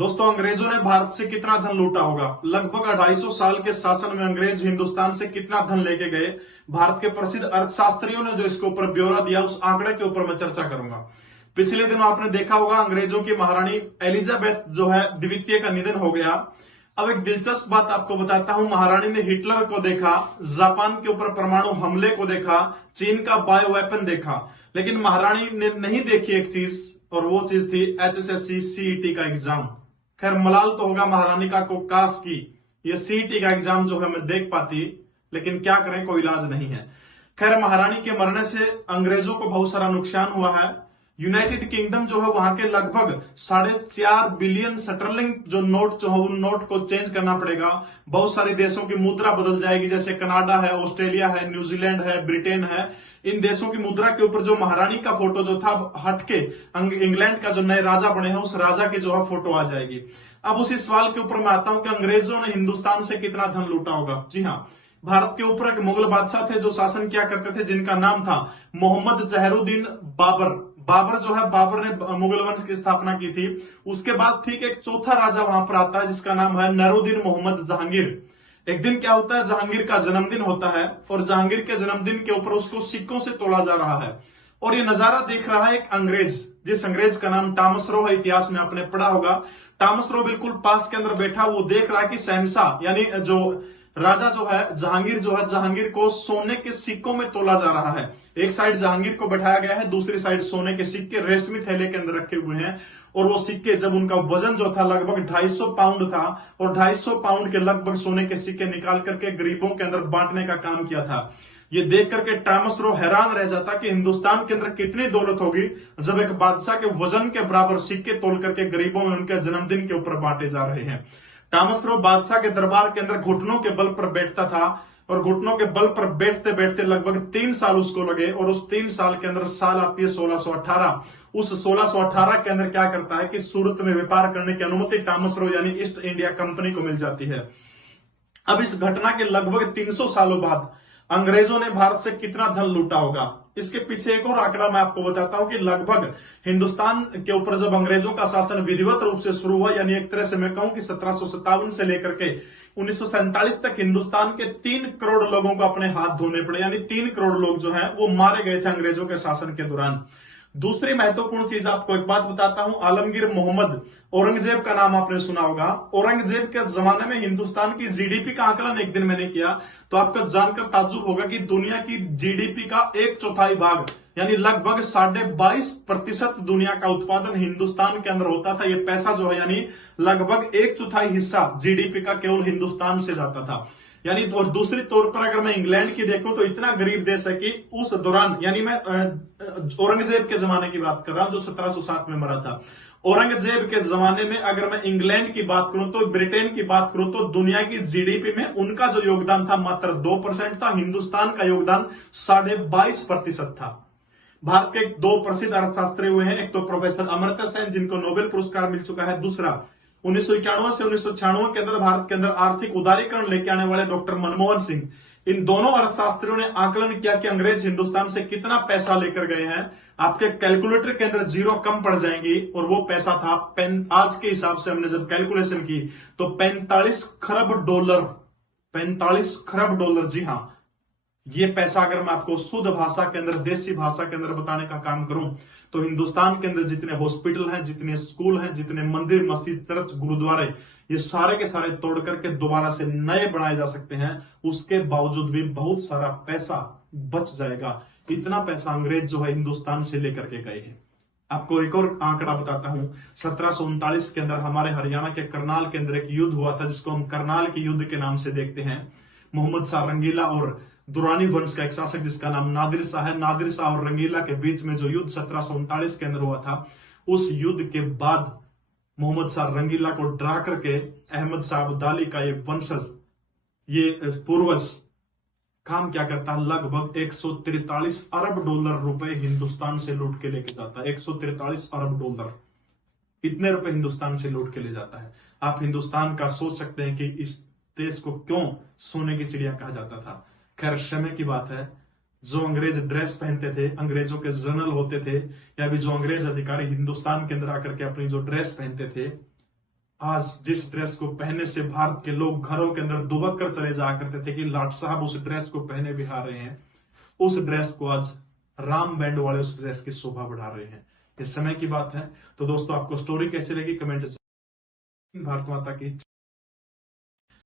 दोस्तों, अंग्रेजों ने भारत से कितना धन लूटा होगा? लगभग 250 साल के शासन में अंग्रेज हिंदुस्तान से कितना धन लेके गए? भारत के प्रसिद्ध अर्थशास्त्रियों ने जो इसके ऊपर ब्यौरा दिया, उस आंकड़े के ऊपर मैं चर्चा करूंगा। पिछले दिनों आपने देखा होगा, अंग्रेजों की महारानी एलिजाबेथ जो है द्वितीय का निधन हो गया। अब एक दिलचस्प बात आपको बताता हूं। महारानी ने हिटलर को देखा, जापान के ऊपर परमाणु हमले को देखा, चीन का बायो वेपन देखा, लेकिन महारानी ने नहीं देखी एक चीज, और वो चीज थी एचएसएससी सीईटी का एग्जाम। खैर, मलाल तो होगा महारानी का को काश की ये सीईटी का एग्जाम जो है मैं देख पाती, लेकिन क्या करें, कोई इलाज नहीं है। खैर, महारानी के मरने से अंग्रेजों को बहुत सारा नुकसान हुआ है। यूनाइटेड किंगडम जो है वहां के लगभग 4.5 बिलियन स्टर्लिंग जो नोट जो है उन नोट को चेंज करना पड़ेगा। बहुत सारे देशों की मुद्रा बदल जाएगी, जैसे कनाडा है, ऑस्ट्रेलिया है, न्यूजीलैंड है, ब्रिटेन है। इन देशों की मुद्रा के ऊपर जो महारानी का फोटो जो था हटके इंग्लैंड का जो नए राजा बने हैं उस राजा की जो है फोटो आ जाएगी। अब उसी सवाल के ऊपर मैं आता हूं कि अंग्रेजों ने हिंदुस्तान से कितना धन लूटा होगा। जी हाँ, भारत के ऊपर एक मुगल बादशाह थे जो शासन किया करते थे, जिनका नाम था मोहम्मद जहरुद्दीन बाबर। बाबर जो है, बाबर ने मुगल वंश की स्थापना की थी। उसके बाद ठीक एक चौथा राजा वहां पर आता है जिसका नाम है नरूद्दीन मोहम्मद जहांगीर। एक दिन क्या होता है, जहांगीर का जन्मदिन होता है और जहांगीर के जन्मदिन के ऊपर उसको सिक्कों से तोला जा रहा है। और ये नजारा देख रहा है एक अंग्रेज, जिस अंग्रेज का नाम टॉमस रो है। इतिहास में आपने पढ़ा होगा। टॉमस रो बिल्कुल पास के अंदर बैठा, वो देख रहा है कि शहंशाह यानी जो राजा जो है जहांगीर जो है, जहांगीर को सोने के सिक्कों में तोला जा रहा है। एक साइड जहांगीर को बैठाया गया है, दूसरी साइड सोने के सिक्के रेशमी थैले के अंदर रखे हुए हैं। और वो सिक्के, जब उनका वजन जो था लगभग 250 पाउंड था, और 250 पाउंड के लगभग सोने के सिक्के निकाल करके गरीबों के अंदर बांटने का काम किया था। ये देख करके टॉमस रो हैरान रह जाता कि हिंदुस्तान के अंदर कितनी दौलत होगी जब एक बादशाह के वजन के बराबर सिक्के तोल करके गरीबों में उनके जन्मदिन के ऊपर बांटे जा रहे हैं। टॉमस रो बादशाह के दरबार के अंदर घुटनों के बल पर बैठता था, और घुटनों के बल पर बैठते बैठते लगभग 3 साल उसको लगे। और उस 3 साल के अंदर साल आती है 1618। उस 1618 के अंदर क्या करता है कि सूरत में व्यापार करने की अनुमति टॉमस रो यानी ईस्ट इंडिया कंपनी को मिल जाती है। अब इस घटना के लगभग 300 सालों बाद अंग्रेजों ने भारत से कितना धन लूटा होगा? इसके पीछे एक और आंकड़ा मैं आपको बताता हूं कि लगभग हिंदुस्तान के ऊपर जब अंग्रेजों का शासन विधिवत रूप से शुरू हुआ, यानी एक तरह से मैं कहूं कि 1757 से लेकर के 1947 तक हिंदुस्तान के 3 करोड़ लोगों को अपने हाथ धोने पड़े, यानी 3 करोड़ लोग जो हैं वो मारे गए थे अंग्रेजों के शासन के दौरान। दूसरी महत्वपूर्ण चीज आपको एक बात बताता हूं, आलमगीर मोहम्मद औरंगजेब का नाम आपने सुना होगा। औरंगजेब के जमाने में हिंदुस्तान की जीडीपी का आकलन एक दिन मैंने किया, तो आपको जानकर ताज्जुब होगा कि दुनिया की जीडीपी का 1/4 भाग यानी लगभग 22.5% दुनिया का उत्पादन हिंदुस्तान के अंदर होता था। ये पैसा जो है यानी लगभग 1/4 हिस्सा जीडीपी का केवल हिंदुस्तान से जाता था। यानी और दूसरी तौर पर अगर मैं इंग्लैंड की देखूं तो इतना गरीब देश है कि उस दौरान, यानी मैं औरंगजेब के जमाने की बात कर रहा हूं जो 1707 में मरा था। औरंगजेब के जमाने में अगर मैं इंग्लैंड की बात करूं तो ब्रिटेन की बात करूं तो दुनिया की जीडीपी में उनका जो योगदान था मात्र 2% था। हिंदुस्तान का योगदान 22.5% था। भारत के 2 प्रसिद्ध अर्थशास्त्री हुए हैं, एक तो प्रोफेसर अमर्त्य सेन जिनको नोबेल पुरस्कार मिल चुका है, दूसरा 1991 से 1996 के अंदर भारत के अंदर आर्थिक उदारीकरण लेके आने वाले डॉक्टर मनमोहन सिंह। इन दोनों अर्थशास्त्रियों ने आकलन किया कि अंग्रेज हिंदुस्तान से कितना पैसा लेकर गए हैं। आपके कैलकुलेटर के अंदर जीरो कम पड़ जाएंगी, और वो पैसा था आज के हिसाब से हमने जब कैलकुलेशन की तो 45 खरब डॉलर। 45 खरब डॉलर, जी हां। ये पैसा अगर मैं आपको शुद्ध भाषा के अंदर, देसी भाषा के अंदर बताने का काम करूं तो हिंदुस्तान के अंदर जितने हॉस्पिटल हैं, जितने स्कूल हैं, जितने मंदिर, मस्जिद, चर्च, गुरुद्वारे, ये सारे के सारे तोड़ करके दोबारा से नए बनाए जा सकते हैं। उसके बावजूद भी बहुत सारा पैसा बच जाएगा। इतना पैसा अंग्रेज जो है हिंदुस्तान से लेकर के गए हैं। आपको एक और आंकड़ा बताता हूं, 1739 के अंदर हमारे हरियाणा के करनाल के अंदर एक युद्ध हुआ था जिसको हम करनाल के युद्ध के नाम से देखते हैं। मोहम्मद शाह रंगीला और दुरानी वंश का एक शासक जिसका नाम नादिर शाह है, नादिर शाह और रंगीला के बीच में जो युद्ध 1739 के अंदर हुआ था, उस युद्ध के बाद मोहम्मद शाह रंगीला को डरा करके अहमद शाह अब्दाली का ये वंशज, ये पूर्वज काम क्या करता है, लगभग 143 अरब डॉलर रुपए हिंदुस्तान से लूट के लेके जाता है। 143 अरब डॉलर, इतने रुपए हिंदुस्तान से लूट के ले जाता है। आप हिंदुस्तान का सोच सकते हैं कि इस देश को क्यों सोने की चिड़िया कहा जाता था। खैर, समय की बात है। जो अंग्रेज ड्रेस पहनते थे, अंग्रेजों के जनरल होते थे, या भी जो अंग्रेज अधिकारी हिंदुस्तान के अंदर आकर के अपनी जो ड्रेस पहनते थे, आज जिस ड्रेस को पहनने से भारत के लोग घरों के अंदर दुबक कर चले जाया करते थे कि लाट साहब उस ड्रेस को पहने बिहार रहे हैं, उस ड्रेस को आज राम बैंड वाले उस ड्रेस की शोभा बढ़ा रहे हैं। इस समय की बात है। तो दोस्तों, आपको स्टोरी कैसी लगी कमेंट। भारत माता की